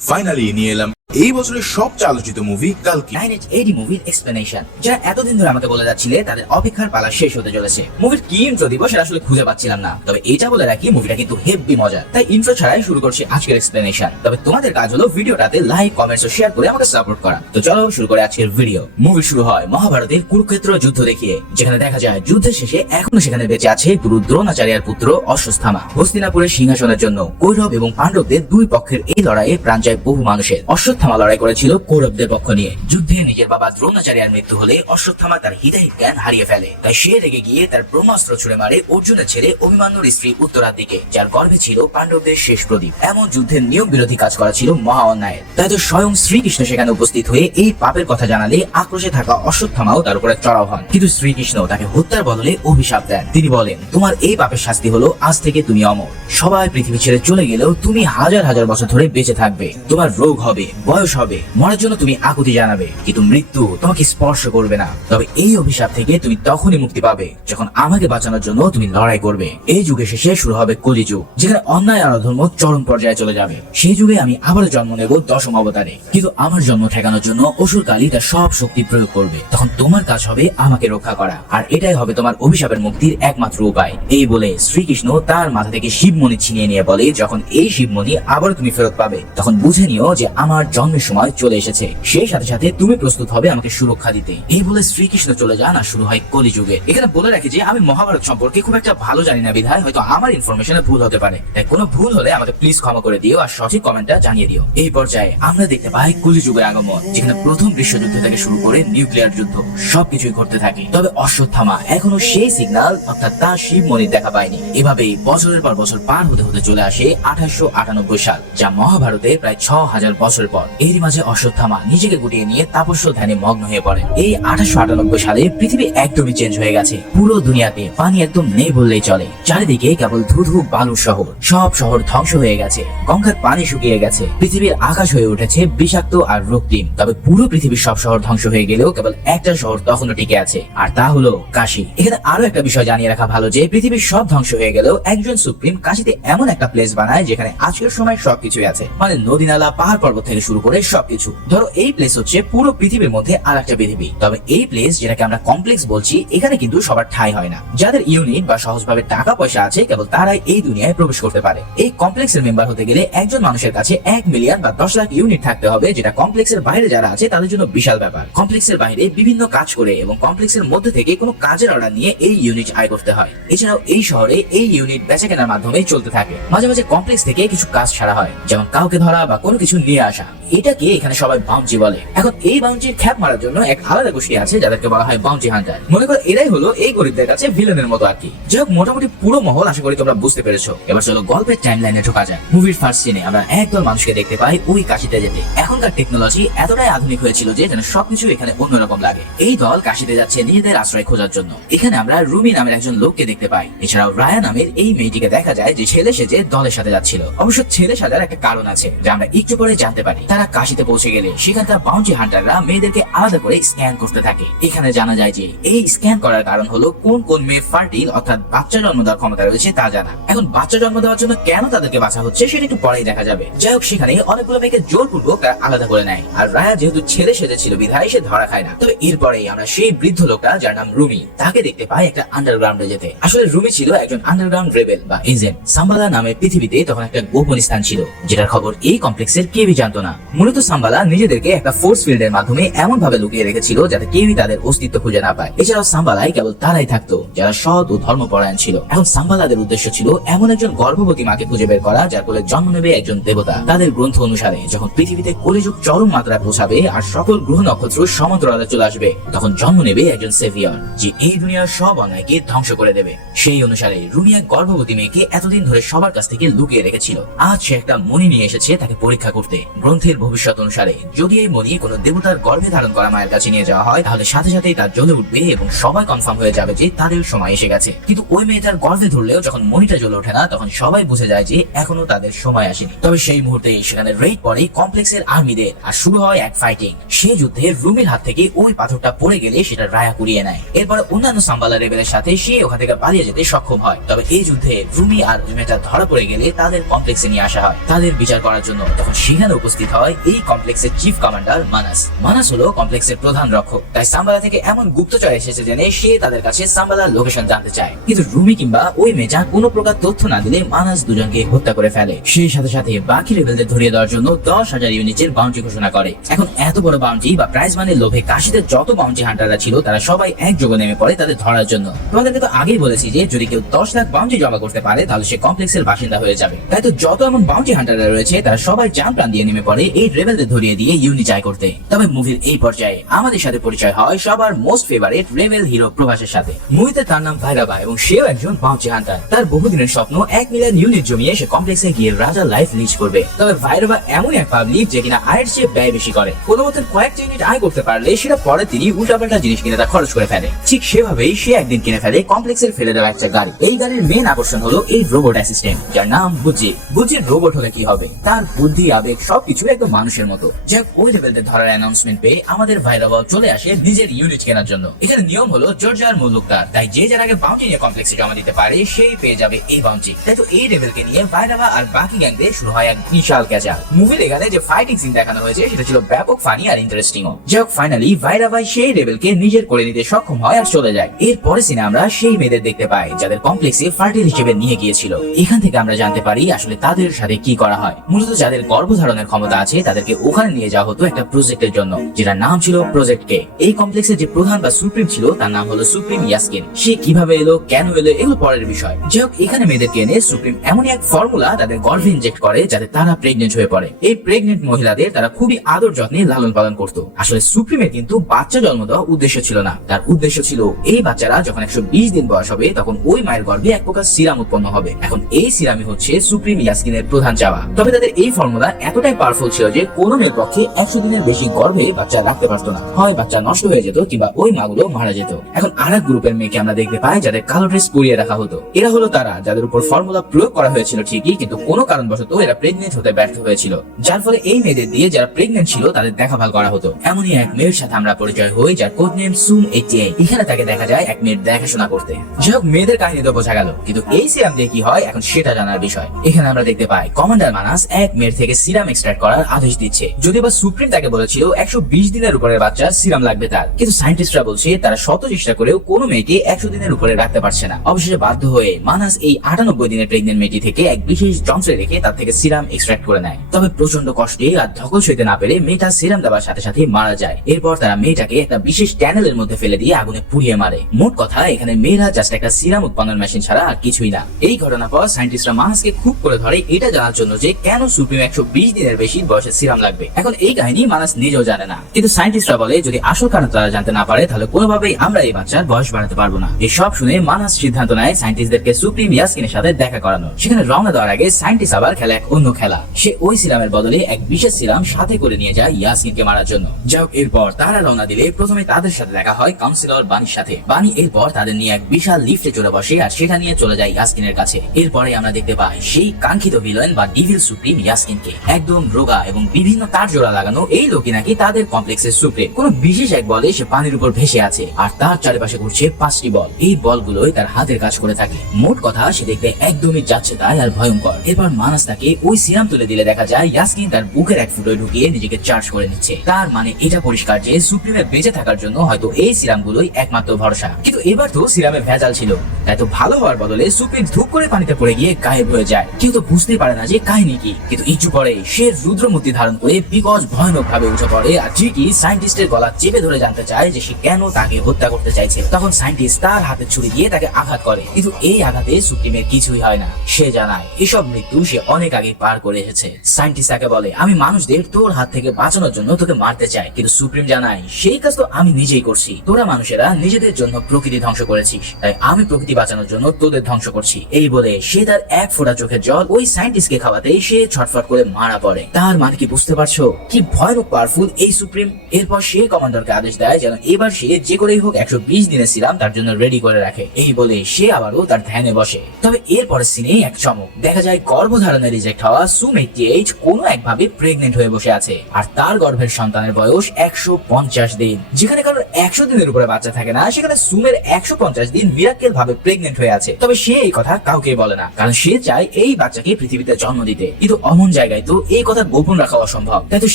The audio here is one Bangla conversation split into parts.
ফাইনালি নিয়ে এলাম এই বছরের সবচেয়ে আলোচিত মুভি কালকি। 980 মুভির এক্সপ্লেনেশন, যারা এতদিন ধরে আমাকে বলে যাচ্ছিলে তাদের অপেক্ষার পালা শেষ হতে চলেছে। মুভির কি ইন্ট্রো দিব সেটা আসলে খুঁজে পাচ্ছিলাম না, তবে এটা বলে রাখি মুভিটা কিন্তু হেভি মজা। তাই ইন্ট্রো ছাড়াই শুরু করছি আজকের এক্সপ্লেনেশন। তবে তোমাদের কাজ হলো ভিডিওটাতে লাইক, কমেন্টস ও শেয়ার করে আমাকে সাপোর্ট করা। তো চলো শুরু করে আজকের ভিডিও। মুভি শুরু হয় মহাভারতের কুরুক্ষেত্র যুদ্ধ দেখিয়ে, যেখানে দেখা যায় যুদ্ধের শেষে এখনো সেখানে বেঁচে আছে গুরু দ্রোণাচার্যের পুত্র অশ্বত্থামা। হস্তিনাপুরের সিংহাসনের জন্য কৌরব এবং পাণ্ডবদের দুই পক্ষের এই লড়াইয়ে প্রাণ যায় বহু মানুষের। অশ্বত্থামা লড়াই করেছিল কৌরবদের পক্ষ নিয়ে। যুদ্ধে নিজের বাবা দ্রোণাচার্যের মৃত্যু হলে অশ্বত্থামা তার হিতাহিত জ্ঞান হারিয়ে ফেলে। তাই সে রেগে গিয়ে তার ব্রহ্মাস্ত্র ছুড়ে মারে অর্জুনের ছেলে অভিমন্যুর স্ত্রী উত্তরার দিকে, যার গর্ভে ছিল পাণ্ডবদের শেষ প্রদীপ। এমন যুদ্ধের নিয়ম বিরোধী কাজ করা ছিল মহা অন্যায়। তাই তো স্বয়ং শ্রীকৃষ্ণ সেখানে উপস্থিত হয়ে এই পাপের কথা জানালে আক্রোশে থাকা অশ্বত্থামাও তার উপরে চড়াও হন। কিন্তু শ্রীকৃষ্ণ তাকে হত্যার বদলে অভিশাপ দেন। তিনি বলেন, তোমার এই পাপের শাস্তি হলো আজ থেকে তুমি অমর। সবাই পৃথিবী ছেড়ে চলে গেলেও তুমি হাজার হাজার বছর ধরে বেঁচে থাকবে। তোমার রোগ হবে, বয়স হবে, মরার জন্য তুমি আকুতি জানাবে, কিন্তু মৃত্যু তোমাকে স্পর্শ করবে না। তবে এই অভিশাপ থেকে তুমি তখনই মুক্তি পাবে যখন আমাকে বাঁচানোর জন্য তুমি লড়াই করবে। এই যুগের শেষে শুরু হবে কলিযুগ, যেখানে অন্যায় আর অধর্ম চরম পর্যায়ে চলে যাবে। সেই যুগে আমি আবার জন্ম নেব দশম অবতারে, কিন্তু আমার জন্ম ঠেকানোর জন্য অসুর কালী তার সব শক্তি প্রয়োগ করবে। তখন তোমার কাজ হবে আমাকে রক্ষা করা, আর এটাই হবে তোমার অভিশাপের মুক্তির একমাত্র উপায়। এই বলে শ্রীকৃষ্ণ তার মাথা থেকে শিবমণি ছিনিয়ে নিয়ে বলে, যখন এই শিবমণি আবার তুমি ফেরত পাবে তখন বুঝে নিও যে আমার জন্মের সময় চলে এসেছে। সেই সাথে সাথে তুমি প্রস্তুত হবে আমাকে সুরক্ষা দিতে। এই বলে শ্রীকৃষ্ণ চলে যান আর শুরু হয় কলিযুগে। এখানে বলে রাখি যে আমি মহাভারত সম্পর্কে খুব একটা ভালো জানি না, বিধায় হয়তো আমার ইনফরমেশনে ভুল হতে পারে। তাই কোনো ভুল হলে আমাকে প্লিজ ক্ষমা করে দিও আর সঠিক কমেন্টটা জানিয়ে দিও। এই পর্যায়ে আমরা দেখতে পাই কলিযুগের আগমন, যেখানে প্রথম বিশ্বযুদ্ধ থেকে শুরু করে নিউক্লিয়ার যুদ্ধ সবকিছুই ঘটতে থাকে। তবে অশ্বত্থামা এখনো সেই সিগন্যাল অর্থাৎ তার শিবমণির দেখা পায়নি। এভাবেই বছরের পর বছর পার হতে হতে চলে আসে 1898 সাল, যা মহাভারতে প্রায় 6000 বছর পর। এরই মাঝে অশ্বত্থামা নিজেকে গুটিয়ে নিয়ে তাপস্য ধ্যানে মগ্ন হয়ে পড়ে। এই 1898 সালে পৃথিবী একদমই চেঞ্জ হয়ে গেছে। পুরো দুনিয়াতে পানি একদম নেই বললেই চলে। চারিদিকে কেবল ধুধু বালুর শহর। সব শহর ধ্বংস হয়ে গেছে, গঙ্গার পানি শুকিয়ে গেছে, পৃথিবীর আকাশ হয়ে উঠেছে বিষাক্ত আর রক্তিম। তবে পুরো পৃথিবীর সব শহর ধ্বংস হয়ে গেলেও কেবল একটা শহর তখনও টিকে আছে, আর তা হলো কাশী। এখানে আরো একটা বিষয় জানিয়ে রাখা ভালো যে পৃথিবীর সব ধ্বংস হয়ে গেলেও একজন সুপ্রিম কাশীতে এমন একটা প্লেস বানায় যেখানে আজকের সময় সবকিছুই আছে, মানে নদী নালা পাহাড় পর্বত থেকে শুরু করে সবকিছু। ধরো এই প্লেস হচ্ছে পুরো পৃথিবীর মধ্যে আর একটা পৃথিবী। তবে এই প্লেস যেটাকে আমরা কমপ্লেক্স বলছি, এখানে কিন্তু সবার ঠাঁই হয় না। যাদের ইউনিট বা সহজভাবে টাকা পয়সা আছে কেবল তারাই এই দুনিয়ায় প্রবেশ করতে পারে। এই কমপ্লেক্সের মেম্বার হতে গেলে একজন মানুষের কাছে 1 মিলিয়ন বা 10 লাখ ইউনিট থাকতে হবে, যেটা কমপ্লেক্সের বাইরে যারা আছে তাদের জন্য বিশাল ব্যাপার। কমপ্লেক্সের বাইরে বিভিন্ন কাজ করে এবং কমপ্লেক্সের মধ্যে থেকে কোনো কাজের অর্ডার নিয়ে এই ইউনিট আয় করতে হয়। এছাড়াও এই শহরে এই ইউনিট বেচা কেনার মাধ্যমে চলতে থাকে। মাঝে মাঝে কমপ্লেক্স থেকে কিছু কাজ ছাড়া হয়, যেমন কাউকে ধরা বা কোনো কিছু নিয়ে আসা। এটাকে এখানে সবাই বাউন্সি বলে। এখন এই বাউন্সির খ্যাপ মারার জন্য এক আলাদা গোষ্ঠী আছে যাদেরকে বলা হয় বাউন্সি হান্টার। মনে করো এরাই হলো এই গরিবদের কাছে ভিলেনের মতো আর কি। যাই হোক, মোটামুটি পুরো মহল আশা করি তোমরা বুঝতে পেরেছো। এবার চলো গল্পের টাইমলাইনে ঢোকা যায়। মুভির ফার্স্ট সিনে আমরা একদল মানুষকে দেখতে পাই ওই কাশীতে যেতে। এখনকার টেকনোলজি এতটাই আধুনিক হয়েছিল যে যেন সবকিছু এখানে অন্যরকম লাগে। এই দল কাশীতে যাচ্ছে নিজেদের আশ্রয় খোঁজার জন্য। এখানে আমরা রুমি নামের একজন লোককে দেখতে পাই। এছাড়াও রায়া নামের এই মেয়েটিকে দেখা যায় যে ছেলে সেজে দলের সাথে যাচ্ছিল। অবশ্য ছেলে সাজার একটা কারণ আছে যা আমরা একটু পরে জানতে পারি। তারা কাশীতে পৌঁছে গেলে সেখানকার বাউন্সি হান্টাররা মেয়েদেরকে আলাদা করে স্ক্যান করতে থাকে। এখানে জানা যায় যে এই স্ক্যান করার কারণ হলো কোন কোন মেয়ে ফার্টিল অর্থাৎ বাচ্চা জন্ম দেওয়ার ক্ষমতা রয়েছে তা জানা। এখন বাচ্চা জন্ম দেওয়ার জন্য কেন তাদেরকে বাঁচা হচ্ছে সেটা একটু পরেই দেখা যাবে। যাই হোক, সেখানে অনেকগুলো মেয়েকে জোরপূর্বক তারা আলাদা করে নেয়, আর রায়া যেহেতু ছেলে সেজেছিল বিধায় সে ধরা খায় না। তবে এরপরেই আমরা সেই বৃদ্ধ লোকটা যার নাম রুমি তাকে দেখতে পাই একটা আন্ডারগ্রাউন্ডে যেতে। আসলে রুমি ছিল একজন আন্ডারগ্রাউন্ড রেবেল বা এজেন্ট। সাম্বালা নামে পৃথিবীতে তখন একটা গোপন স্থান ছিল যেটার খবর এই কমপ্লেক্সের কেউই জানতো না। মূলত সাম্বালা নিজেদেরকে একটা ফোর্স ফিল্ডের মাধ্যমে এমন ভাবে লুকিয়ে রেখেছিল যাতে কেউই তাদের অস্তিত্ব খুঁজে না পায়। এছাড়াও সাম্বালায় কেবল তারাই থাকতো যারা সৎ ও ধর্মপরায়ণ ছিল। এখন সাম্বালাদের উদ্দেশ্য ছিল এমন একজন গর্ভবতী মাকে খুঁজে বের করা যার কোলে জন্ম নেবে একজন দেবতা। তাদের গ্রন্থ অনুসারে যখন পৃথিবীতে কলিযুগ চরম মাত্রায় পৌঁছাবে আর সকল গ্রহ নক্ষত্র সমান্তরালে চলে আসবে, তখন জন্ম নেবে একজন সেভিয়র যে এই দুনিয়ার সব অন্যায়কে ধ্বংস করে দেবে। সেই অনুসারে রুমি এক গর্ভবতী মেয়েকে এতদিন ধরে সবার কাছ থেকে লুকিয়ে রেখেছিল। আজ সে একটা মণি নিয়ে এসেছে তাকে পরীক্ষা করতে। গ্রন্থের ভবিষ্যৎ অনুসারে যদি এই মণি কোনো দেবতার গর্ভে ধারণ করা মায়ের কাছে নিয়ে যাওয়া হয় তাহলে সাথে সাথেই তা জ্বলে উঠবে এবং সবাই কনফার্ম হয়ে যাবে যে তাদের সময় এসে গেছে। কিন্তু ওই মেয়েটার গর্ভে ধরলেও যখন মণিটা জ্বলে ওঠে না তখন সবাই বুঝে যায় যে এখনো তাদের সময় আসেনি। তবে সেই মুহূর্তে সেখানে রেড পড়ে কমপ্লেক্সের আর্মিদের আর শুরু হয় এক ফাইটিং। সেই যুদ্ধে রুমির হাত থেকে ওই পাথরটা পড়ে গেলে সেটা রায়া কুড়িয়ে নেয়। এরপরে অন্যান্য সাম্বালা রেবেলের সাথে সে ওখান থেকে পালিয়ে যেতে সক্ষম হয়। তবে এই যুদ্ধে রুমি আর ওই মেয়েটা ধরা পড়ে গেলে তাদের কমপ্লেক্সে নিয়ে আসা হয় তাদের বিচার করার জন্য। তখন সেখানে উপস্থিত হয় এই কমপ্লেক্সের চিফ কমান্ডার মানাস। মানাস হলো কমপ্লেক্সের প্রধান রক্ষক, তাই সাম্বালা থেকে এমন গুপ্তচর এসেছে জেনে সে তাদের কাছে সাম্বালার লোকেশন জানতে চায়। কিন্তু রুমি কিংবা ওই মেয়েটা কোনো প্রকার তথ্য না দিলে মানাস দুজনকে হত্যা করে ফেলে। সেই সাথে সাথে বাকি রেবেলদের ধরিয়ে দেওয়ার জন্য 10,000 ইউনিটের বাউন্টি ঘোষণা করে। এখন এত বড় বাউন্টি বা প্রাইজ মানের লোভে কাশিতে যত বাউন্টি হান্টাররা ছিল তারা সবাই একযোগে নেমে পড়ে তাদের ধরার জন্য। তোমাদেরকে তো আগেই বলেছি যে যদি কেউ 10 লাখ বাউন্টি জমা করতে পারে তাহলে সে কমপ্লেক্সের বাসিন্দা হয়ে যাবে। তাই তো যত এমন বাউন্টি হান্টাররা রয়েছে তারা সবাই জান প্রাণ দিয়ে নেমে পড়ে এই রেবেলদের ধরিয়ে দিয়ে ইউনিট জয় করতে। তবে মুভির এই পর্যায়ে আমাদের সাথে পরিচয় হয় সবার মোস্ট ফেভারিট রেবেল হিরো প্রভাসের সাথে। মুভিতে তার নাম ভাইরাবা এবং সেও একজন বাউন্টি হান্টার। তার বহুদিনের স্বপ্ন 1 মিলিয়ন ইউনিট জমিয়ে সে কমপ্লেক্সে গিয়ে রাজা লাইফ লিজ করবে। তবে ভাইরাবা এমন এক পাবলিক যে কিনা আয়ের চেয়ে ব্যয় বেশি করে। কোনো মতে কয়েকটা ইউনিট আয় করতে পারলে সেটা পরে তিনি উল্টাপাল্টা জিনিস কিনে তা খরচ করে ফেলে। ঠিক সেভাবেই সে একদিন কিনে ফেলে কমপ্লেক্সের ফেলে দেওয়া একটা গাড়ি। এই গাড়ির মেন আকর্ষণ হলো এই রোবট অ্যাসিস্ট্যান্ট যার নাম বুজ্জি। বুজ্জির রোবট হলে কি হবে, তার বুদ্ধি আবেগ সবকিছু একদম মানুষের মতো। যাক, ওই লেভেলদের ধরার অ্যানাউন্সমেন্ট পেয়ে আমাদের ভাইরাবা চলে আসে নিজের ইউনিট কেনার জন্য। এখানে নিয়ম হলো জর্জার মুলুকদার, তাই যে যার আগে বাউন্টি নিয়ে কমপ্লেক্সে জমা দিতে পারে সেই পেয়ে যাবে এই বাউন্টি। তাই তো এই লেভেলকে নিয়ে ভাইরাবা আর বাকি গ্যাংদের শুরু হয় এক বিশাল ক্যাচা। মুভির এখানে যে ফাইটিং সিন দেখানো হয়েছে সেটা ছিল ব্যাপক ফানি আর ইন্টারেস্টিংও। যাক, ফাইনালি ভাইরাবা সেই লেভেলকে নিজের করে নিতে সক্ষম হয় আর চলে যায়। এরপরে সিনে আমরা সেই মেয়েদের দেখতে পাই যাদের কমপ্লেক্সে ফার্টিল হিসেবে নিয়ে গিয়েছিল। এখান থেকে আমরা জানতে পারি আসলে তাদের সাথে কি করা হয়। মূলত যাদের গর্ভধারণের ক্ষমতা আছে তাদেরকে ওখানে নিয়ে যাওয়া হতো একটা প্রজেক্টের জন্য, যেটার নাম ছিল প্রজেক্ট কে। এই কমপ্লেক্সের যে প্রধান বা সুপ্রিম ছিল তার নাম হলো সুপ্রিম ইয়াসকিন। সে কিভাবে এলো, কেন এলো, এগুলো পরের বিষয়। যাই হোক, এখানে মেয়েদেরকে এনে সুপ্রিম এমনই এক ফর্মুলা তাদের গর্ভে ইনজেক্ট করে যাতে তারা প্রেগনেন্ট হয়ে পড়ে। এই প্রেগনেন্ট মহিলাদের তারা খুবই আদর যত্নে লালন পালন করতো। আসলে সুপ্রিমের কিন্তু বাচ্চা জন্ম দেওয়া উদ্দেশ্য ছিল না, তার উদ্দেশ্য ছিল এই বাচ্চারা যখন 120 দিন বয়স হবে তখন ওই মায়ের গর্ভে এক প্রকার সিরাম উৎপন্ন হবে। এখন এই সিরামই হচ্ছে সুপ্রিম ইয়াসকিনের প্রধান চাওয়া। তবে তাদের এই ফর্মুলা এতটাই পাওয়ারফুল ছিল যে কোনো মেয়ের পক্ষে 100 দিনের বেশি গর্ভে বাচ্চা রাখতে পারতো না, হয় বাচ্চা নষ্ট হয়ে যেত কিংবা ওই মাগুলো মারা যেত। এখন আরেক গ্রুপের মেয়েকে আমরা দেখতে পাই যাদের কালো ড্রেস পরিয়ে রাখা হতো। এরা হলো তারা যাদের উপর ফর্মুলা প্রয়োগ করা হয়েছিল ঠিকই, কিন্তু কোনো কারণবশত এরা প্রেগনেন্ট হতে ব্যর্থ হয়েছিল, যার ফলে এই মেয়েদের দিয়ে যারা প্রেগনেন্ট ছিল তাদের দেখাভাল করা হতো। এমনই এক মেয়ের সাথে আমরা পরিচয় হই যার কোড নেম সুম 88। এখানে তাকে দেখা যায় এক মেয়ের দেখাশোনা করতে। যাই হোক, মেয়েদের কাহিনী তো বোঝা গেল, কিন্তু এই সিরাম দিয়ে কি হয় এখন সেটা জানার বিষয়। এখানে আমরা দেখতে পাই কমান্ডার মানাস এক মেয়ের থেকে সিরাম এক্সট্রাক্ট করার আদেশ দিচ্ছে। যদিও বা সুপ্রিম তাকে বলেছিল 120 দিনের উপরের বাচ্চার সিরাম লাগবে তার, কিন্তু সায়েন্টিস্টরা বলছে তারা শত চেষ্টা করেও কোনো মেয়েকে 100 দিনের উপরে রাখতে পারছে না। অবশেষে বাধ্য হয়ে মানাস এই 98 দিনের প্রেগনেন্ট মেয়েটি থেকে এক বিশেষ যন্ত্রে রেখে তার থেকে সিরাম এক্সট্রাক্ট করে নেয়। তবে প্রচন্ড কষ্টে আর ধকল সইতে না পেরে মেয়েটা সিরাম দেওয়ার সাথে সাথে মারা যায়। এরপর তারা মেয়েটাকে একটা বিশেষ ট্যানেলের মধ্যে ফেলে দিয়ে আগুনে পুড়িয়ে মারে। মোট কথা এখানে মেয়েরা জাস্ট একটা সিরাম উৎপাদন মেশিন ছাড়া আর কিছুই না। এই ঘটনার পর সায়েন্টিস্টরা মানাসকে খুব করে ধরে এটা জানার জন্য যে কেন সুপ্রিম 120 দিনের বেশি বয়সে সিরাম লাগবে। এখন এই কাহিনী মানাস নিজেও জানে না, কিন্তু সায়েন্টিস্টরা বলে যদি আসল কারণ তারা জানতে না পারে তাহলে কোনোভাবেই আমরা এই বাচ্চার বয়স বাড়াতে পারবো না। এই সব শুনে মানাস সিদ্ধান্ত নেয় সায়েন্টিস্টদেরকে সুপ্রিম ইয়াসকিনের সাথে দেখা করানো। সেখানে রওনা দেওয়ার আগে সায়েন্টিস্ট আবার খেলে এক অন্য খেলা। সে ওই সিরামের বদলে এক বিশেষ সিরাম সাথে করে নিয়ে যায় ইয়াসকিনকে মারার জন্য। যাই হোক, এরপর তারা রওনা দিলে প্রথমে তাদের সাথে দেখা হয় কাউন্সিলর বানির সাথে। বানি এরপর তাদের নিয়ে এক বিশাল লিফটে চলে বসে আর সেটা নিয়ে চলে যায় ইয়াসকিনের কাছে। এরপরে আমরা দেখতে পাই সেই কাঙ্ক্ষিত ভিলেন বা ডিভিল সুপ্রিম ইয়াসকিনকে। একদম রোগা এবং বিভিন্ন তার জোড়া লাগানো এই লোকই নাকি তাদের কমপ্লেক্সের সুপ্রিম। কোন বিশেষ এক বলে সে পানির উপর ভেসে আছে আর তার চারিপাশে ঘুরছে 5টি বল। এই বলগুলোই তার হাতের কাজ করে থাকে। মোট কথা সে দেখতে একদমই যাচ্ছে তাই আর ভয়ঙ্কর। এরপর মানাস তাকে ওই সিরাম তুলে দিলে দেখা যায় ইয়াসকিন তার বুকের এক ফুটোয় ঢুকিয়ে নিজেকে চার্জ করে নিচ্ছে। তার মানে এটা পরিষ্কার যে সুপ্রিমের বেঁচে থাকার জন্য হয়তো এই সিরামগুলোই একমাত্র ভরসা। কিন্তু এবার তো সিরামে ভেজাল ছিল, তাই তো ভালো হওয়ার বদলে সুপ্রিম ধূপ করে পানিতে পড়ে গিয়ে গায়েব হয়ে যায়। কেউ তো বুঝতেই পারে না যে কাহিনী কি। কিন্তু একটু পরে সে রুদ্রমূর্তি ধারণ করে বিকজ ভয়ানক ভাবে উঠে পড়ে আর ঠিকই সায়েন্টিস্টের গলা চেপে ধরে জানতে চায় যে সে কেন তাকে হত্যা করতে চাইছে। তখন সায়েন্টিস্ট তার হাতে ছুরি দিয়ে তাকে আঘাত করে, কিন্তু এই আঘাতে সুপ্রিমের কিছুই হয় না। সে জানায় এসব মৃত্যু সে অনেক আগে পার করে এসেছে। সায়েন্টিস্ট তাকে বলে আমি মানুষদের তোর হাত থেকে বাঁচানোর জন্য তোকে মারতে চাই, কিন্তু সুপ্রিম জানায় সেই কাজ তো আমি নিজেই করছি। তোরা মানুষেরা নিজেদের জন্য প্রকৃতি ধ্বংস করেছিস, তাই আমি প্রকৃতি বাঁচানোর জন্য তোদের ধ্বংস করছি। এই বলে সে তার এক ফোঁটা চোখের জল ওই সায়েন্টিস্টকে খাওয়াতে সে ছটফট করে মারা পড়ে। তার মানে কি বুঝতে পারছো কি ভয়ানক পাওয়ারফুল এই সুপ্রিম? এরপর সে কমান্ডারকে আদেশ দেয় যেন এবার সে যে করেই হোক 120 দিনের সিরাম তার জন্য রেডি করে রাখে। এই বলে সে আবারও তার ধ্যানে বসে। তবে এরপরের সিনে এক চমক দেখা যায়, গর্ভধারণে রিজেক্ট হওয়া সুম 88 কোনো একভাবে প্রেগনেন্ট হয়ে বসে আছে, আর তার গর্ভের সন্তানের বয়স 150 দিন। যেখানে কারোর 100 দিনের উপরে বাচ্চা থাকে না, সেখানে সুমের 150 দিন মিরাক্কেল ভাবে প্রেগনেন্ট হয়ে আছে। তবে সে এই কথা কাউকে বলে না, কারণ সে চায় এই বাচ্চাকে পৃথিবীতে জন্ম দিতে। কিন্তু অমন জায়গায় তো এই কথা গোপন রাখা অসম্ভব। তাই তো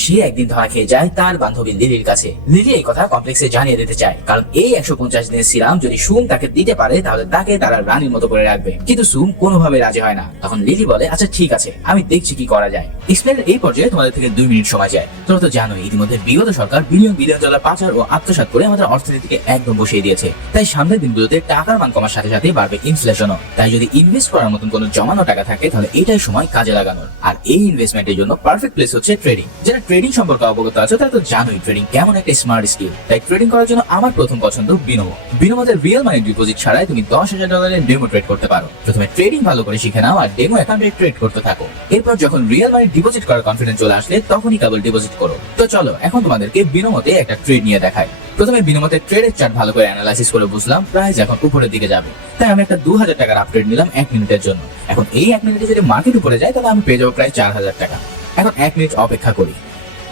সে একদিন ধরা খেয়ে যায় তার বান্ধবী লিলির কাছে। লিলি এই কথা কমপ্লেক্সে জানিয়ে দিতে চায়, কারণ এই 150 দিনের সিরাম যদি সুম তাকে দিতে পারে তাহলে তাকে তারা রানীর মতো করে রাখবে। কিন্তু সুম কোনোভাবে রাজি হয় না। তখন লিলি বলে, আচ্ছা ঠিক আছে, আমি দেখছি কি করা যায়। এক্সপ্লেনের এই পর্যায়ে তোমাদের থেকে 2 মিনিট সময় যায়। তোমরা তো জানো ইতিমধ্যে বিগত সরকার বিলিয়ন বিলিয়ন ডলার পাচার ও আত্মসাৎ করে আমাদের অর্থনীতিকে একদম বসিয়ে দিয়েছে। তাই সামনের দিনগুলোতে টাকার মান কমার সাথে সাথে বাড়বে ইনফ্লেশনও। তাই যদি ইনভেস্ট করার মতন কোনো জমানো টাকা থাকে তাহলে এটাই সময় কাজে লাগানোর। আর এই ইনভেস্টমেন্টের জন্য পারফেক্ট প্লেস হচ্ছে ট্রেডিং। যারা ট্রেডিং সম্পর্কে অবগত আছে তারা তো জানোই ট্রেডিং কেমন একটা স্মার্ট স্কিল। তাই ট্রেডিং করার জন্য আমার প্রথম পছন্দ বিনোমো। বিনোমোতে রিয়েল মানি ডিপোজিট ছাড়াই তুমি $10,000 ডেমো ট্রেড করতে পারো। প্রথমে ট্রেডিং ভালো করে শিখে নাও আর ডেমো অ্যাকাউন্টে ট্রেড করতে থাকো। এরপর যখন রিয়েল মানি ডিপোজিট করার কনফিডেন্স চলে আসলে তখনই কেবল ডিপোজিট করো। তো চলো এখন তোমাদেরকে বিনোমোতে একটা ট্রেড নিয়ে দেখাই। প্রথমে বিনোমোতে ট্রেডের চার্ট ভালো করে অ্যানালাইসিস করে বুঝলাম প্রাইস এখন উপরের দিকে যাবে। তাই আমি একটা 2000 টাকার আপট্রেড নিলাম 1 মিনিটের জন্য। এখন এই 1 মিনিটে যদি মার্কেট উপরে যায় তাহলে আমি পেয়ে যাবো প্রায় 4000 টাকা। এখন 1 মিনিট অপেক্ষা করি।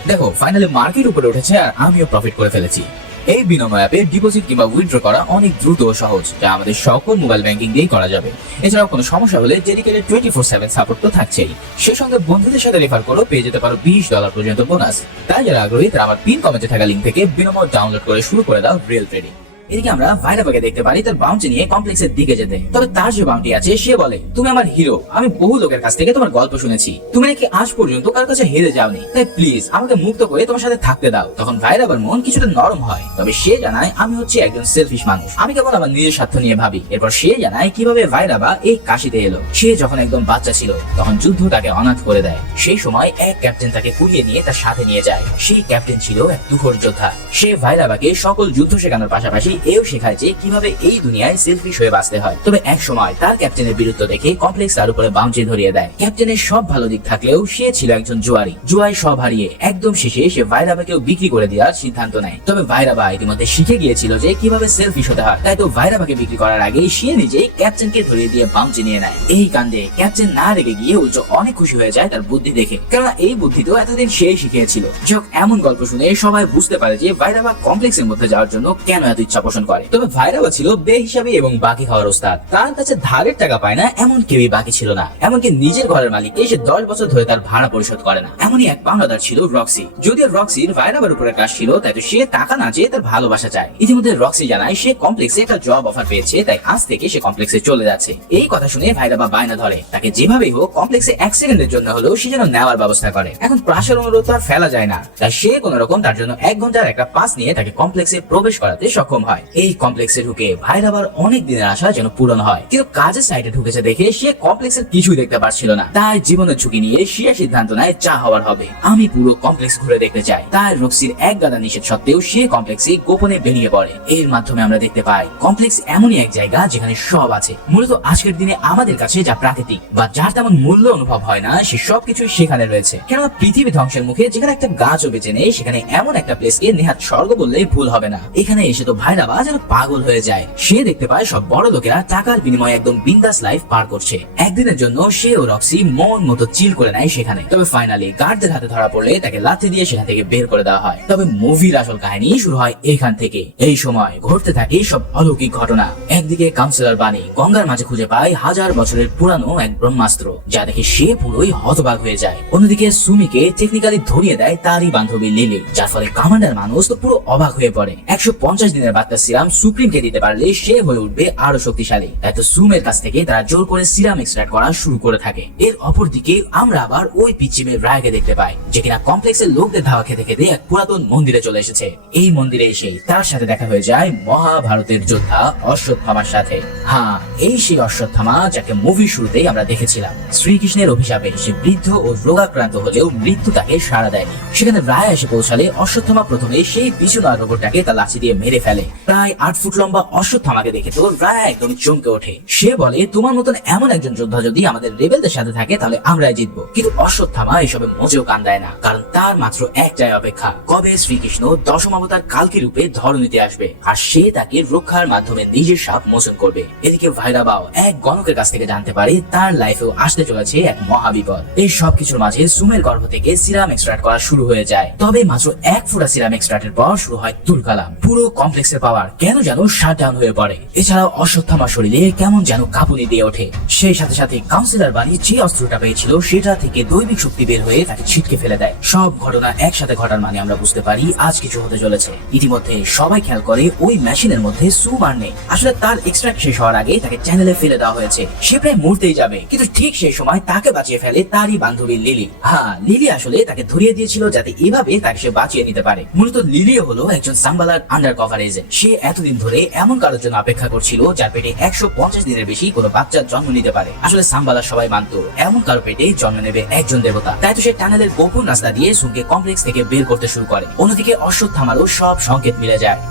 দেখো ফাইনালি মার্কেট উপরে উঠেছে আর আমিও প্রফিট করে ফেলেছি। এই বিনোমো অ্যাপে ডিপোজিট কিংবা উইথড্র করা অনেক দ্রুত ও সহজ, যা আমাদের সকল মোবাইল ব্যাংকিং দিয়েই করা যাবে। এছাড়াও কোনো সমস্যা হলে ডেডিকেটেড 24/7 সাপোর্ট তো থাকছেই। সে সঙ্গে বন্ধুদের সাথে রেফার করো, পেয়ে যেতে পারো $20 পর্যন্ত বোনাস। তাই যারা আগ্রহী তারা আমার পিন কমেন্টে থাকা লিঙ্ক থেকে বিনোমো ডাউনলোড করে শুরু করে দাও রিয়েল ট্রেডিং। এদিকে আমরা ভাইরাবাকে দেখতে পারি তার বাউন্টি নিয়ে কমপ্লেক্সের দিকে যেতে। তবে তার যে বাউন্টি আছে সে বলে, তুমি আমার হিরো, আমি বহু লোকের কাছ থেকে তোমার গল্প শুনেছি, তুমি নাকি আজ পর্যন্ত কার কাছে হেরে যাওনি, তাই প্লিজ আমাকে মুক্ত করে তোমার সাথে থাকতে দাও। তখন ভাইরাবার মন কিছুটা নরম হয়, তবে সে জানায় আমি হচ্ছে একজন সেলফিশ মানুষ, আমি কেবল আমার নিজের স্বার্থ নিয়ে ভাবি। এরপর সে জানায় কিভাবে ভাইরাবা এই কাশিতে এলো। সে যখন একদম বাচ্চা ছিল তখন যুদ্ধ তাকে অনাথ করে দেয়। সেই সময় এক ক্যাপ্টেন তাকে কুড়িয়ে নিয়ে তার সাথে নিয়ে যায়। সেই ক্যাপ্টেন ছিল এক তুখোড় যোদ্ধা। সে ভাইরাবাকে সকল যুদ্ধ শেখানোর পাশাপাশি এও শেখায় যে কিভাবে এই দুনিয়ায় সেলফিশ হয়ে বাঁচতে হয়। তবে এক সময় তার ক্যাপ্টেনের বীরত্ব দেখে কমপ্লেক্স তার উপরে বাউন্ডারি ধরিয়ে দেয়। ক্যাপ্টেনের সব ভালো দিক থাকলেও সে ছিল একজন জুয়ারি। জুয়ায় সব হারিয়ে একদম শেষে সে ভাইরাবাকেও বিক্রি করে দেওয়ার সিদ্ধান্ত নেয়। তবে ভাইরাবা ইতিমধ্যে শিখে গিয়েছিল যে কিভাবে সেলফিশ হতে হয়। তাই তো ভাইরাবাকে বিক্রি করার আগে সে নিজেই ক্যাপ্টেনকে ধরিয়ে দিয়ে বাউন্ডারি নিয়ে নেয়। এই কাণ্ডে ক্যাপ্টেন না রেগে গিয়ে উল্টো অনেক খুশি হয়ে যায় তার বুদ্ধি দেখে, কেননা এই বুদ্ধি তো এতদিন সেই শিখিয়েছিল। যাক, এমন গল্প শুনে সবাই বুঝতে পারে যে ভাইরাবা কমপ্লেক্সের মধ্যে যাওয়ার জন্য কেন এত ইচ্ছা পোষণ করে। তবে ভাইরাবা ছিল বেহিসাবি এবং বাকি খাওয়ার ওস্তাদ। তার কাছে ধারের টাকা পায় না এমন কেউই বাকি ছিল না। এমনকি নিজের ঘরের মালিককে সে 10 বছর ধরে তার ভাড়া পরিশোধ করে না। এমনই এক পাওনাদার ছিল রক্সি। যদিও রক্সির ভাইরাবার উপরে কাজ ছিল, তাই তো সে টাকা না চেয়ে তার ভালোবাসা চায়। ইতিমধ্যে রক্সি জানায় সে কমপ্লেক্সে একটা জব অফার পেয়েছে, তাই আজ থেকে সে কমপ্লেক্সে চলে যাচ্ছে। এই কথা শুনে ভাইরাবা বায়না ধরে তাকে যেভাবেই হোক কমপ্লেক্সে 1 সেকেন্ডের জন্য হলেও সে যেন নেওয়ার ব্যবস্থা করে। এখন প্রাসের অনুরোধ তো আর ফেলা যায় না, তাই সে কোন রকম তার জন্য 1 ঘন্টার একটা পাস নিয়ে তাকে কমপ্লেক্সে প্রবেশ করাতে সক্ষম হয়। এই কমপ্লেক্সে ঢুকে ভাইরাবার অনেক দিনের আশা যেন পূরণ হয়। কিন্তু কাজের সাইডে ঢুকেছে দেখে সে কমপ্লেক্সের কিছুই দেখতে পারছিল না। তাই জীবনের ঝুঁকি নিয়ে সে সিদ্ধান্ত নেয় যা হওয়ার হবে, আমি পুরো কমপ্লেক্স ঘুরে দেখতে চাই। তাই রক্সির এক গাদা নিষেধ সত্ত্বেও সে কমপ্লেক্সে গোপনে বেরিয়ে পড়ে। এর মাধ্যমে আমরা দেখতে পাই কমপ্লেক্স এমনই এক জায়গা যেখানে সব আছে। মূলত আজকের দিনে আমাদের কাছে যা প্রাকৃতিক বা যার তেমন মূল্য অনুভব হয় না, সে সবকিছুই সেখানে রয়েছে। কেননা পৃথিবী ধ্বংসের মুখে যেখানে একটা গাছও বেঁচে নেই, সেখানে এমন একটা প্লেসকে নেহাত স্বর্গ বললে ভুল হবে না। এখানে এসে তো ভাইরাবা যেন পাগল হয়ে যায়। সে দেখতে পায় সব বড় লোকেরা টাকার বিনিময়ে একদম বিন্দাস লাইফ পার করছে। একদিনের জন্য সে ও রক্সি মন মতো চিল করে নেয় সেখানে। তবে ফাইনালি গার্ডদের হাতে ধরা পড়লে তাকে লাথি দিয়ে সেখান থেকে বের করে দেওয়া হয়। তবে মুভির আসল কাহিনী শুরু হয় এখান থেকে। এই সময় ঘটতে থাকে সব অলৌকিক ঘটনা। একদিকে কাউন্সিলর বানি গঙ্গার মাঝে খুঁজে পায় 1000 বছরের পুরানো এক ব্রহ্মাস্ত্র, যা দেখে সে পুরোই হতবাক হয়ে যায়। অন্যদিকে সুমিকে টেকনিক্যালি ধরিয়ে দেয় তারই বান্ধবী লিলি, যার ফলে কমান্ডার মানুষ তো পুরো অবাক হয়ে পড়ে। 150 দিনের বার্তা সিরাম সুপ্রিমকে দিতে পারলে সে হয়ে উঠবে আরো শক্তিশালী। তাই তো সুমের কাছ থেকে তারা জোর করে সিরাম এক্সট্রাক্ট করা শুরু করে থাকে। এর অপরদিকে আমরা আবার ওই পিচ্চিমের রায়কে দেখতে পাই, যে কিনা কমপ্লেক্সের লোকদের ধাওয়া খেতে খেতে এক পুরাতন মন্দিরে চলে এসেছে। এই মন্দিরে এসে তার সাথে দেখা হয়ে যায় মহাভারতের যোদ্ধা অশ্বত্থামার সাথে। হ্যাঁ, এই সেই অশ্বত্থামা যাকে মুভি শুরুতেই আমরা দেখেছিলাম। শ্রীকৃষ্ণের অভিশাপে সে বৃদ্ধ ও রোগাক্রান্ত হলেও মৃত্যু তাকে সাড়া দেয়নি। সেখানে রায় এসে পৌঁছালে অশ্বত্থামা প্রথমে সেই পিছু রোবটটাকে তার লাঠি দিয়ে মেরে ফেলে। প্রায় 8 ফুট লম্বা অশ্বত্থামাকে দেখে তো রায়া একদম চমকে ওঠে। সে বলে, তোমার মতন এমন একজন যোদ্ধা যদি আমাদের রেবেলদের সাথে থাকে তাহলে আমরাই জিতবো। কিন্তু অশ্বত্থামা এসবে মোটেও কান দেয় না, কারণ তার মাত্র একটাই অপেক্ষা, কবে শ্রীকৃষ্ণ দশম অবতার কালকি রূপে ধরণীতে আসবে আর সে তাকে রক্ষার মাধ্যমে নিজের সাপ মোচন করবে। এদিকে ভাইরাবাও এক গণকের কাছ থেকে জানতে পারে তার লাইফেও আসতে চলেছে এক মহাবিপদ। এই সব কিছুর মাঝে সুমের গর্ভ থেকে সিরাম এক্সট্রাক্ট করা শুরু হয়ে যায়। তবে মাত্র 1 ফোঁটা সিরাম এক্সট্রাক্টের পর শুরু হয় তুলকালাম। পুরো কমপ্লেক্সের পাওয়ার কেন যেন শাটডাউন হয়ে পড়ে। এছাড়াও অশ্বত্থামার শরীরে কেমন যেন কাঁপুনি দিয়ে ওঠে। সেই সাথে সাথে কাউন্সিলর বাড়ি যে অস্ত্রটা পেয়েছিল সেটা থেকে দৈবিক শক্তি বের হয়ে তাকে ছিটকে ফেলে দেয়। সব ঘটনা একসাথে ঘটার মানে আমরা বুঝতে পারি আজ কিছু হতে চলেছে। ইতিমধ্যে সবাই খেয়াল করে ওই মেশিনের মধ্যে সুমার নেই। আসলে তার এক্সট্রাক্ট শেষ হওয়ার আগে তাকে চ্যানেলে ফেলে দেওয়া হয়েছে। সে প্রায় মরতেই যাবে, কিন্তু ঠিক সেই সময় তাকে বাঁচিয়ে ফেলে তারই বান্ধবী লিলি। হ্যাঁ, লিলি আসলে তাকে ধরিয়ে দিয়েছিল যাতে এভাবে তাকে সে বাঁচিয়ে নিতে পারে। মূলত লিলিও হলো একজন সাম্বালার আন্ডার কভার এজেন্ট। সে এতদিন ধরে এমন কারোর জন্য অপেক্ষা করছিল যার পেটে 150 দিনের বেশি কোনো বাচ্চার জন্ম নিতে পারে। আসলে সাম্বালা সবাই মানত এমন কারো পেটে জন্ম নেবে একজন দেবতা। তাই তো সে টানেলের গোপন রাস্তা দিয়ে সুমকে কমপ্লেক্স থেকে বের করতে শুরু করে। অন্যদিকে অশ্বত্থামারও সব সংকেত মিলে যায়।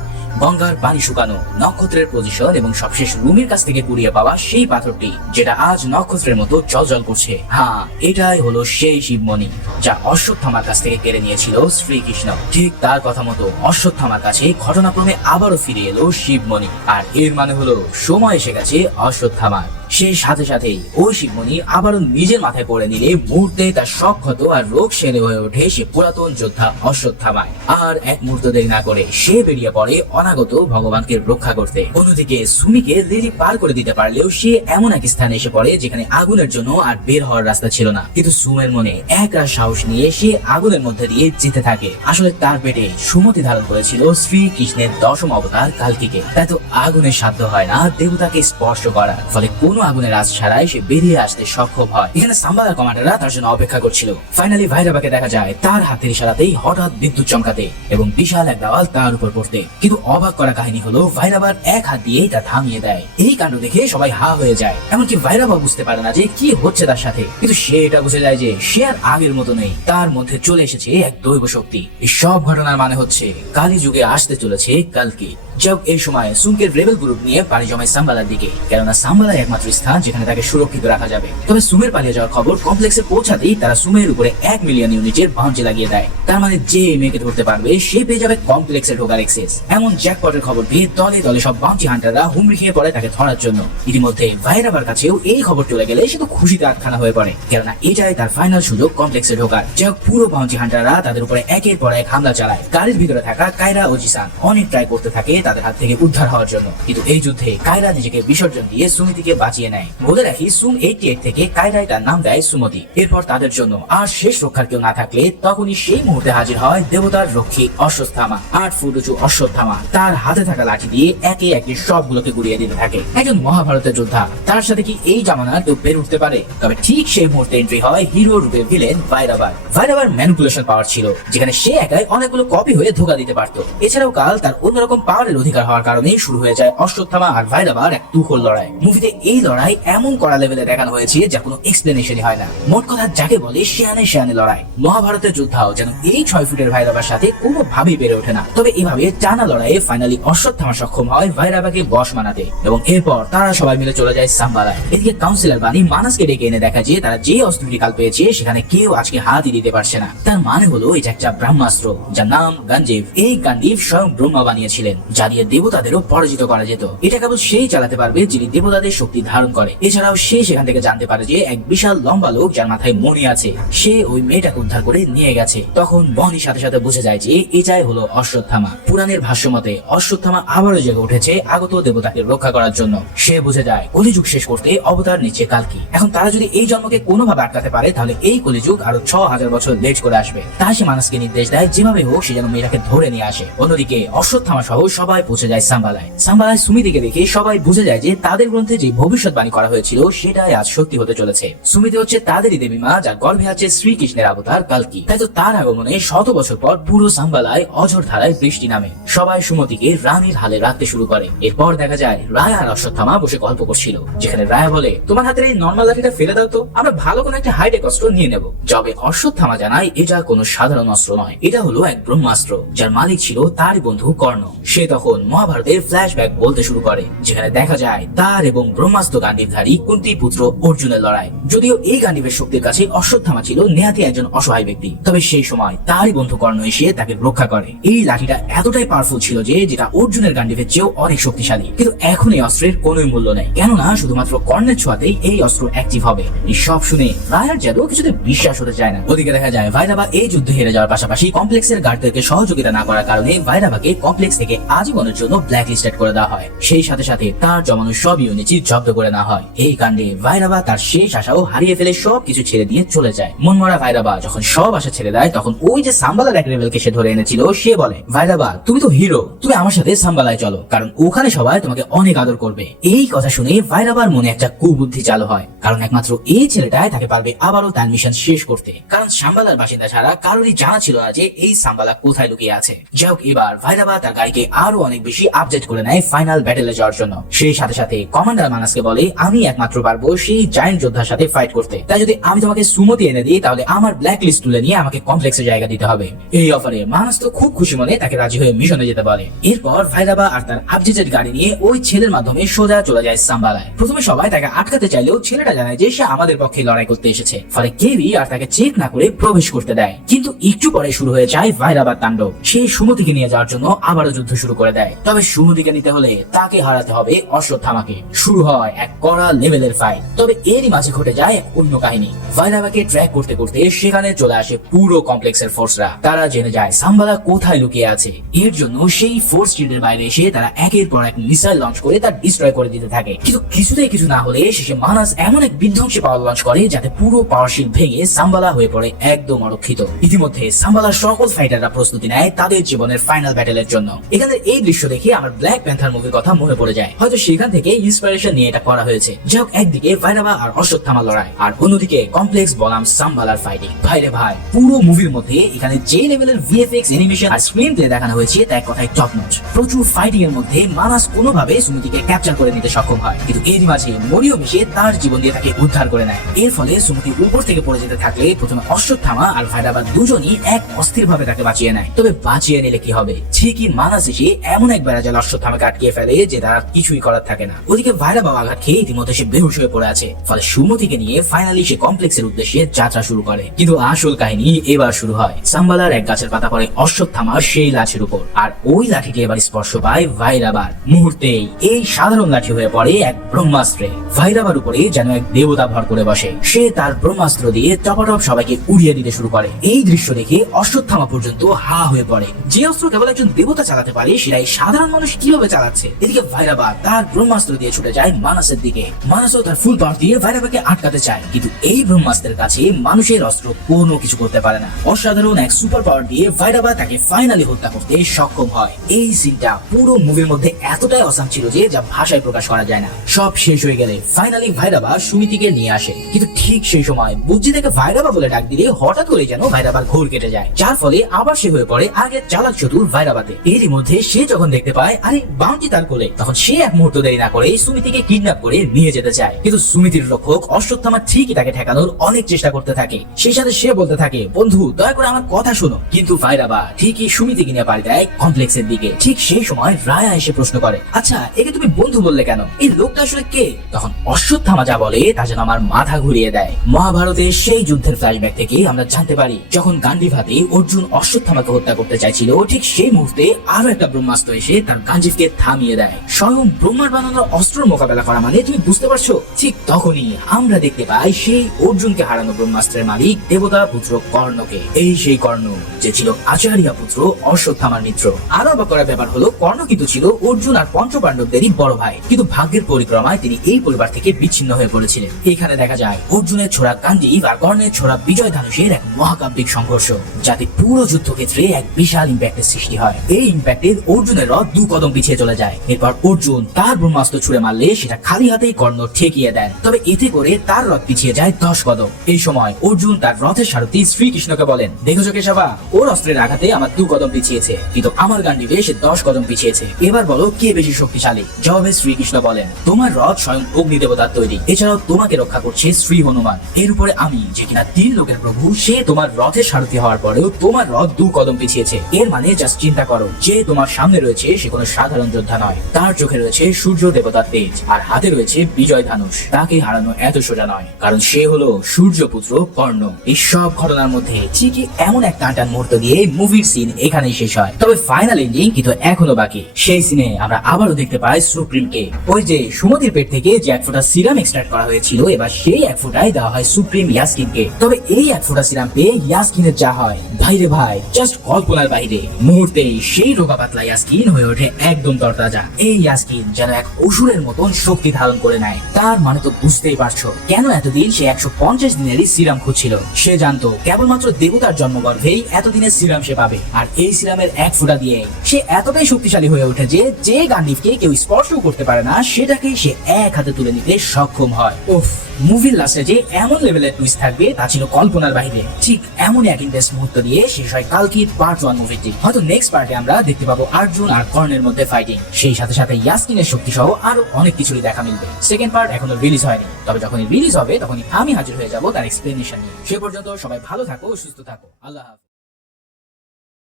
গঙ্গার পানি শুকানো, নক্ষত্রের পজিশন এবং সবশেষ রুমির কাছ থেকে কুড়িয়ে পাওয়া সেই পাথরটি যেটা আজ নক্ষত্রের মতো জ্বলজ্বল করছে। হ্যাঁ, এটাই হলো সেই শিবমণি যা অশ্বত্থামার কাছ থেকে কেড়ে নিয়েছিল শ্রীকৃষ্ণ। ঠিক তার কথা মতো অশ্বত্থামার কাছে ঘটনাক্রমে আবারও ফিরে এলো শিবমণি। আর এর মানে হলো সময় এসে গেছে অশ্বত্থামার। সেই সাথে সাথেই ওই শিবমণি আবারও নিজের মাথায় পড়ে নিলে মুহূর্তে তার সব ক্ষত আর রোগ সেরে হয়ে ওঠে সে পুরাতন যোদ্ধা অশ্বত্থামায়। আর এক মুহূর্ত দেরি না করে সে বেরিয়ে পড়ে অনাগত ভগবানকে রক্ষা করতে। অন্যদিকে সুমিকে লিলি পার করে দিতে পারলেও সে এমন এক স্থানে এসে পড়ে যেখানে আগুনের জন্য আর বের হওয়ার রাস্তা ছিল না। কিন্তু সুমের মনে এক রাত সাহস নিয়ে সে আগুনের মধ্যে দিয়ে যেতে থাকে। আসলে তার পেটে সুমতি ধারণ করেছিল শ্রীকৃষ্ণের দশম অবতার কালকিকে। তাই তো আগুনের সাধ্য হয় না দেবতাকে স্পর্শ করার, ফলে কোন আগুনের আজ ছাড়াই সে বেরিয়ে আসতে সক্ষম হয়। এখানে সাম্বালার কমান্ডাররা তার জন্য অপেক্ষা করছিল। ফাইনালি ভাইরাবাকে দেখা যায় তার হাতের ইশারাতেই হঠাৎ বিদ্যুৎ চমকাতে এবং বিশাল এক দেওয়াল তার উপর পড়তে। কিন্তু অবাক করা কাহিনী হলো ভাইরাবার এক হাত দিয়েই তা থামিয়ে দেয়। এই কাণ্ড দেখে সবাই হা হয়ে যায়। এমনকি ভাইরাবা বুঝতে পারে না যে কি হচ্ছে তার সাথে, কিন্তু সে এটা বুঝে যায় যে সে আর আগের মতো নেই। তার মধ্যে চলে এসেছে এক দৈব শক্তি। এই সব ঘটনার মানে হচ্ছে কালী যুগে আসতে চলেছে কালকি। যাক, এই সময় সুমকের রেবেল গ্রুপ নিয়ে পাড়ি জমায় সাম্বালার দিকে, কেননা সাম্বালাই একমাত্র স্থান যেখানে তাকে সুরক্ষিত রাখা যাবে। তবে সুমের পালিয়ে যাওয়ার খবর কমপ্লেক্সে পৌঁছাতেই তারা সুমের উপরে 1 মিলিয়ন ইউনিটের বাউন্ডারি লাগিয়ে দেয়। তার মানে যে মেয়েকে ধরতে পারবে সে পেয়ে যাবে কমপ্লেক্সে ঢোকার অ্যাক্সেস। এমন জ্যাকপটের খবর পেয়ে দলে দলে সব বাউন্টি হান্টাররা হুমড়ি খেয়ে পড়ে তাকে ধরার জন্য। ইতিমধ্যে ভাইরাবার কাছেও এই খবর চলে গেলে সে তো খুশিতে আটখানা হয়ে পড়ে, কেননা এটাই তার ফাইনাল সুযোগ কমপ্লেক্সে ঢোকার। যাক, পুরো বাউন্টি হান্টাররা তাদের উপরে একের পর এক হামলা চালায়। গাড়ির ভিতরে থাকা কায়রা ও জিসান অনেক ট্রাই করতে থাকে তাদের হাত থেকে উদ্ধার হওয়ার জন্য, কিন্তু এই যুদ্ধে কায়রা নিজেকে বিসর্জন দিয়ে সুমিতিকে বাঁচিয়ে নেয়। বলে রাখি, সুম 88 থেকে কায়রায় তার নাম দেয় সুমতি। এরপর তাদের জন্য আর শেষ রক্ষার কেউ না থাকলে তখনই সেই মুহূর্তে হাজির হয় দেবতার রক্ষী অশ্বত্থামা। 8 ফুট উঁচু অশ্বত্থামা তার হাতে থাকা লাঠি দিয়ে একে একে সবগুলোকে গুড়িয়ে দিতে থাকে। একজন মহাভারতের যোদ্ধা, তার সাথে কি এই জামানার কেউ পেরে উঠতে পারে? তবে ঠিক সেই মুহূর্তে এন্ট্রি হয় হিরো রূপে ভিলেন ভাইরাবার। ভাইরাবার ম্যানিপুলেশন পাওয়ার ছিল, যেখানে সে একাই অনেকগুলো কপি হয়ে ধোকা দিতে পারত। এছাড়াও কাল তার অন্যরকম পাওয়ারের অধিকার হওয়ার কারণে শুরু হয়ে যায় অশ্বত্থামা আর ভাইরাবার এক তুখোড় লড়াই। মুভিতে এই লড়াই এমন কড়া লেভেলে দেখানো হয়েছে যা কোনো এক্সপ্লেনেশনই হয় না। মোট কথা যাকে বলে শেয়ানে শেয়ানে লড়াই। মহাভারতের যোদ্ধাও যেন এই 6 ফুটের ভাইরাবার সাথে কোনোভাবেই পেরে ওঠে না। তবে এভাবে টানা লড়াইয়ে ফাইনালি অশ্বত্থামা সক্ষম হয় ভাইরাবাকে বশ মানাতে, এবং এরপর তারা সবাই মিলে চলে যায় সাম্বালায়। এদিকে কাউন্সিলর বাণী মানাসকে ডেকে এনে দেখা যে তারা যে অস্ত্রটি কাল পেয়েছে সেখানে কেউ আজকে হাতই দিতে পারছে না। তার মানে হলো এটা একটা ব্রহ্মাস্ত্র যার নাম গাঞ্জীব। এই গান্ডীব স্বয়ং ব্রহ্মা বানিয়েছিলেন, যা দিয়ে দেবতাদেরও পরাজিত করা যেত। এটা কেবল সেই চালাতে পারবে যিনি দেবতাদের শক্তি ধারণ করে। এছাড়াও সে সেখান থেকে জানতে পারে যে এক বিশাল লম্বা লোক যার মাথায় মণি আছে সে ওই মেয়েটাকে উদ্ধার করে নিয়ে গেছে। তখন বনি সাথে সাথে বুঝে যায় যে এটাই হলো অশ্বত্থামা। পুরাণের ভাষ্য মতে অশ্বত্থামা আবারও জেগে উঠেছে আগত দেবতাকে রক্ষা করার জন্য। সে বুঝে যায় কলিযুগ শেষ করতে অবতার নিচ্ছে কালকি। এখন তারা যদি এই জন্মকে কোনোভাবে আটকাতে পারে তাহলে এই কলিযুগ আরো 6000 বছর লেট করে আসবে। তাই সে মানসকে নির্দেশ দেয় যেভাবে হোক সে যেন মেয়েটাকে ধরে নিয়ে আসে। অন্যদিকে অশ্বত্থামা সহ সবাই পৌঁছে যায় সাম্বালায়। সাম্বালায় সুমিতিকে দেখে সবাই বুঝে যায় যে তাদের গ্রন্থে যে ভবিষ্যৎ ভবিষ্যৎবাণী করা হয়েছিল সেটাই আজ সত্যি হতে চলেছে। সুমিতি হচ্ছে তাদেরই দেবী মা, যার গর্ভে আছে শ্রীকৃষ্ণের অবতার কালকি। তাই তো তার আগমনে শত বছর পর পুরো সাম্বালায় অঝোর ধারায় বৃষ্টি নামে। সবাই সুমতিকে রানীর হালে রাখতে শুরু করে। এরপর দেখা যায় রায়া আর অশ্বত্থামা বসে গল্প করছিল, যেখানে রায়া বলে, তোমার হাতের এই নর্মাল লাঠিটা ফেলে দাও তো, আমরা ভালো কোনো একটা হাইটেক অস্ত্র নিয়ে নেব। যবে অশ্বত্থামা জানায় এটা কোনো সাধারণ অস্ত্র নয়, এটা হলো এক ব্রহ্মাস্ত্র, যার মালিক ছিল তারই বন্ধু কর্ণ। সে তখন মহাভারতের ফ্ল্যাশব্যাক বলতে শুরু করে, যেখানে দেখা যায় তার এবং ব্রহ্মাস্ত্র গান্ডীবধারী কুন্তী পুত্র অর্জুনের লড়াই। যদিও এই গান্ডীবের শক্তির কাছে অশ্বত্থামা ছিল নেহাতি একজন অসহায় ব্যক্তি, তবে সেই সময় তারই বন্ধু কর্ণ এসে তাকে রক্ষা করে। এই লাঠিটা এতটাই পাওয়ারফুল ছিল যে যেটা অর্জুনের গান্ডীবের চেয়েও অনেক শক্তিশালী। কিন্তু এখন এই অস্ত্রের কোনো মূল্য নেই, কেননা শুধুমাত্র কর্ণের ছোঁয়াতেই এই অস্ত্র অ্যাক্টিভ হবে। এই সব শুনে রায়ার যেন কিছুতে বিশ্বাস হতে চায় না। ওদিকে দেখা যায় ভাইরাবা এই যুদ্ধে হেরে যাওয়ার পাশাপাশি কমপ্লেক্সের গার্ডদেরকে সহযোগিতা না করার কারণে ভাইরাবাকে কমপ্লেক্স থেকে আজীবনের জন্য ব্ল্যাক লিস্টেড করে দেওয়া হয়। সেই সাথে সাথে তার জমানো সব ইউনিটি জব্দ করে নেওয়া হয়। এই কাণ্ডে ভাইরাবা তার শেষ আশাও হারিয়ে ফেলে সবকিছু ছেড়ে দিয়ে চলে যায়। মনমরা ভাইরাবা যখন সব আশা ছেড়ে দেয়, তখন ওই যে সাম্বালার এক রেবেলকে সে ধরে এনেছিল, সে বলে, ভাইরাবা তুমি তো হিরো, তুমি আমার সাথে সাম্বালায় চলো, কারণ ওখানে সবাই তোমাকে অনেক আদর করবে। এই কথা শুনে ভাইরাবার মনে একটা কুবুদ্ধি চালু হয়, কারণ একমাত্র এই ছেলেটাই তাকে পারবে আবারও তার মিশন শেষ করতে। কারণ সাম্বালার বাসিন্দা ছাড়া কারোরই জানা ছিল না যে এই সাম্বালা কোথায় লুকিয়ে আছে। যাই হোক, এবার ভাইরাবা তার গাড়িকে আরো অনেক বেশি আপডেট করে নেয় ফাইনাল ব্যাটেলে যাওয়ার জন্য। সেই সাথে সাথে কমান্ডার মানাসকে বলে, আমি একমাত্র পারবো সেই জায়ান্ট যোদ্ধার সাথে ফাইট করতে, তাই যদি আমি তোমাকে সুমতি এনে দিই তাহলে আমার ব্ল্যাক লিস্ট তুলে নিয়ে আমাকে কমপ্লেক্সে জায়গা দিতে হবে। এই অফারে মানাস তো খুব খুশি মনে তাকে রাজি হয়ে মিশনে যেতে বলে। এরপর ভাইরাবা আর তার আপডেটেড গাড়ি নিয়ে ওই ছেলের মাধ্যমে সোজা চলে যায় সাম্বালায়। প্রথমে সবাই তাকে আটকাতে চাইলেও ছেলেটা জানায় যে সে আমাদের পক্ষে লড়াই করতে এসেছে, ফলে কেউই আর তাকে চেক না করে প্রবেশ করতে দেয়। কিন্তু একটু পরে শুরু হয়ে যায় ভাইরাবার তাণ্ডব। সে সুমতিকে নিয়ে যাওয়ার জন্য আবারও যুদ্ধ শুরু করে দেয়। তবে সুমতিকে নিতে হলে তাকে হারাতে হবে অশ্বত্থামাকে। শুরু হয় এক কড়া লেভেলের ফাইট। তবে এরই মাঝে ঘটে যায় এক অন্য কাহিনী। ভাইরাবাকে ট্র্যাক করতে করতে সেখানে চলে আসে পুরো কমপ্লেক্সের ফোর্সরা। তারা জেনে যায় সাম্বালা কোথায় লুকিয়ে আছে। এর জন্য সেই ফোর্স ফিল্ডের বাইরে এসে তারা একের পর এক মিসাইল লঞ্চ করে তার ডিস্ট্রয় করে দিতে থাকে। কিন্তু কিছুতেই কিছু না হলে শেষে মানাস এমন এক বিধ্বংসী পাওয়ার লঞ্চ করে যাতে পুরো পাওয়ার শিল্ড ভেঙে সাম্বালা হয়ে পড়ে একদম অরক্ষিত। ইতিমধ্যে সাম্বালার সকল ফাইটাররা প্রস্তুতি নেয় তাদের জীবনের ফাইনাল ব্যাটেলের জন্য। এখানে এই দৃশ্য দেখে আমার ব্ল্যাক প্যান্থার মুভির কথা মনে পড়ে যায়। হয়তো সেখান থেকে ইন্সপিরেশন নিয়ে এটা করা হয়েছে। যাই হোক, একদিকে ভাইরাবা আর অশ্বত্থামা লড়াই, আর অন্যদিকে কমপ্লেক্স বনাম সাম্বালার ফাইটিং। ভাইরে ভাই, পুরো মুভির মধ্যে এখানে যে লেভেলের ভিএফএক্স, অ্যানিমেশন আর স্ক্রিন প্লে দেখানো হয়েছে তা এক কথায় টপ নচ। প্রচুর ফাইটিং এর মধ্যে মানাস কোনোভাবে সুমতিকে ক্যাপচার করে নিতে সক্ষম হয়, কিন্তু এরই মাঝে মরিও মিশে তার জীবন দিয়ে তাকে উদ্ধার করে নেয়। এর ফলে সুমতি উপর থেকে পড়ে যেতে থাকলে প্রথমে অশ্বত্থামা আর ভাইরাবা দুজনই এক অস্থির ভাবে তাকে বাঁচিয়ে নেয়। তবে বাঁচিয়ে নিলে কি হবে, ঠিকই মানাস এসে এমন এক বেড়াজাল অশ্বত্থামাকে আটকিয়ে ফেলে যে তার কিছুই করার থাকে না। ওদিকে ভাইরাবা আঘাত খেয়ে ইতিমধ্যে সে বেহুশ হয়ে পড়ে আছে। ফলে সুমতিকে নিয়ে ফাইনালি সে কমপ্লেক্সের উদ্দেশ্যে যাত্রা শুরু করে। কিন্তু আসল কাহিনী এবার শুরু হয়। সাম্বালার এক গাছের পাতা পড়ে অশ্বত্থামার সেই লাঠির উপর, আর ওই লাঠিটি এবার স্পর্শ পায় ভাইরাবার। মুহূর্তেই এই সাধারণ লাঠি হয়ে পড়ে এক ব্রহ্মাস্ত্রে। ভাইরাবার উপরে যেন এক দেবতা ভর করে বসে। সে তার ব্রহ্মাস্ত্র দিয়ে টপাটপ সবাইকে উড়িয়ে দিতে শুরু করে। এই দৃশ্য দেখে অশ্বত্থামা পর্যন্ত হা হয়ে পড়ে। যে অস্ত্র কেবল একজন দেবতা চালাতে পারে সেটাই সাধারণ মানুষ কিভাবে চালাচ্ছে। এদিকে ভাইরাবার তার ব্রহ্মাস্ত্র দিয়ে ছুটে যায় মানাসের দিকে। মানাসও তার ফুল পাওয়ার দিয়ে ভাইরাবাকে আটকাতে চায়, কিন্তু এই ব্রহ্মাস্ত্রের কাছে মানুষের অস্ত্র কোনো কিছু করতে পারে না। অসাধারণ এক সুপার পাওয়ার দিয়ে ভাইরাবা তাকে ফাইনালি হত্যা করতে সক্ষম হয়। এই সিনটা পুরো মুভির মধ্যে এতটাই অসাম ছিল যে যা ভাষায় প্রকাশ করা যায় না। সব শেষ হয়ে গেলে ফাইনালি ভাইরাবা সুমিতিকে নিয়ে আসে, কিন্তু ঠিক সেই সময় বুঝি থেকে ভাইরাবা বলে ডাক দিলে হঠাৎ করে যেন ভাইরাবার ঘোর কেটে যায়, যার ফলে আবার সে হয়ে পড়ে আগের চালাক চতুর ভাইরাবাতে। এরই মধ্যে সে যখন দেখতে পায় আরে বাউন্টি তার কোলে, তখন সে এক মুহূর্ত দেরি না করে সুমিতিকে কিডন্যাপ করে নিয়ে যেতে চায়। কিন্তু সুমিতির রক্ষক অশ্বত্থামা ঠিকই তাকে ঠেকানোর অনেক চেষ্টা করতে থাকে। সেই সাথে সে বলতে থাকে, বন্ধু দয়া করে আমার কথা শোনো। কিন্তু ভাইরাবা ঠিকই সুমিতিকে নিয়ে পাড়ি দেয় কমপ্লেক্সের দিকে। ঠিক সেই সময় রায়া এসে প্রশ্ন করে, আচ্ছা একে তুমি বন্ধু বললে কেন? এই লোকটা আসলে কে? তখন অশ্বত্থামা যা বলে তা যেন আমার মাথা ঘুরিয়ে দেয়। মহাভারতের সেই যুদ্ধের ফ্ল্যাশব্যাক থেকে আমরা জানতে পারি যখন গান্ডীভাতে অর্জুন অশ্বত্থামাকে হত্যা করতে চাইছিল, ঠিক সেই মুহূর্তে আরো একটা ব্রহ্মাস্ত্র এসে তার গান্ডীভকে থামিয়ে দেয়। স্বয়ং ব্রহ্মার বানানোর অস্ত্র মোকাবেলা করা মানে তুমি বুঝতে পারছো? ঠিক তখনই আমরা দেখতে পাই সেই অর্জুনকে হারানো ব্রহ্মাস্ত্রের মালিক দেবতা পুত্র কর্ণকে। এই সেই কর্ণ যে ছিল আচার্য পুত্র অশ্বত্থামার মিত্র। আরো অবাক করার ব্যাপার হলো কর্ণ কিন্তু ছিল অর্জুন আর পঞ্চপাণ্ডবদেরই বড় ভাই, কিন্তু ভাগ্যের পরিক্রমায় তিনি এই পরিবার থেকে বিচ্ছিন্ন হয়ে পড়েছিলেন। এখানে দেখা যায় অর্জুনের ছোড়া গান্ডীব আর কর্ণের ছোড়া বিজয় ধানুষের এক মহাকাব্যিক সংঘর্ষ, যাতে পুরো যুদ্ধক্ষেত্রে এক বিশাল ইম্প্যাক্টের সৃষ্টি হয়। এই ইম্প্যাক্টে অর্জুনের রথ 2 কদম পিছিয়ে চলে যায়। এরপর অর্জুন তার ব্রহ্মাস্ত্র ছুড়ে মারলে সেটা খালি খালি হাতেই কর্ণ ঠেকিয়ে দেন, তবে এতে করে তার রথ পিছিয়ে যায় 10 কদম। এই সময় অর্জুন তার রথের সারথি শ্রীকৃষ্ণকে বলেন, দেখেছো কেশবা, ওর অস্ত্রের আঘাতে আমার 2 কদম পিছিয়েছে, কিন্তু আমার গান্ডীবে সে 10 কদম পিছিয়েছে। এবার বলো কে বেশি শক্তিশালী? জবাবে শ্রীকৃষ্ণ বলেন, তোমার রথ স্বয়ং অগ্নি দেবতার তৈরি, এছাড়াও তোমাকে রক্ষা করছে শ্রী হনুমান। এর উপরে আমি, যে কিনা 3 লোকের প্রভু, সে তোমার রথের সারথি হওয়ার পরেও তোমার রথ 2 কদম পিছিয়েছে। এর মানে জাস্ট চিন্তা করো, যে তোমার সামনে রয়েছে সে কোনো সাধারণ যোদ্ধা নয়। তার চোখে রয়েছে সূর্য দেবতার তেজ, আর হাতে রয়েছে বিজয় ধানুষ। তাকে হারানো এত সোজা নয়, কারণ সে হলো সূর্যপুত্র কর্ণ। এই সব ঘটনার মধ্যে ঠিকই এমন এক টানটান মুহূর্ত দিয়ে মুভির সিন এখানেই শেষ হয়। তবে ফাইনাল এন্ডিং কিন্তু এখনো বাকি। সেই সিনে আমরা আবারও দেখতে পাই সুপ্রিমকে। ওই যে সুমতির পেট থেকে যে 1 ফোঁটা সিরাম এক্সট্রাক্ট করা হয়েছিল, এবার সেই 1 ফোঁটাই দেওয়া হয় সুপ্রিম ইয়াসকিনকে। তবে এই 1 ফোঁটা সিরাম পেয়ে ইয়াসকিনের যা হয়, ভাইরে ভাই, জাস্ট কল্পনার বাইরে। মুহূর্তেই সেই রোগা পাতলা ইয়াসকিন হয়ে ওঠে একদম তরতাজা। এই ইয়াসকিন যেন এক অসুরের মতন শক্তি ধারণ করে নেয়। তার মানে তো বুঝতেই পারছো কেন এতদিন সে 150 দিনেরই সিরাম খুঁজছিল। সে জানতো কেবলমাত্র দেবতার জন্মগর্ভেই এতদিনের সিরাম সে পাবে, আর এই সিরামের 1 ফোঁটা দিয়ে সে এতটাই শক্তিশালী হয়ে ওঠে যে গান্ডীবকে কেউ স্পর্শ করতে পারে না, সেটাকে সে এক হাতে তুলে নিতে সক্ষম হয়। উফ, মুভির লাস্টে যে এমন লেভেলের টুইস্ট থাকবে তা ছিল কল্পনার বাইরে। ঠিক এমন এক ইন্টারেস্ট মুহূর্ত দিয়ে শেষ হয় কালকির পার্ট 1 মুভিটি। হয়তো নেক্সট পার্টে আমরা দেখতে পাবো অর্জুন আর কর্ণের মধ্যে ফাইটিং, সেই সাথে সাথে ইয়াসকিনের শক্তি সহ আরো অনেক কিছুরই দেখা মিলবে। সেকেন্ড পার্ট এখনো রিলিজ হয়নি, তবে যখনই রিলিজ হবে তখনই আমি হাজির হয়ে যাব তার এক্সপ্লেনেশন নিয়ে। সে পর্যন্ত সবাই ভালো থাকো, সুস্থ থাকো, আল্লাহ হাফেজ।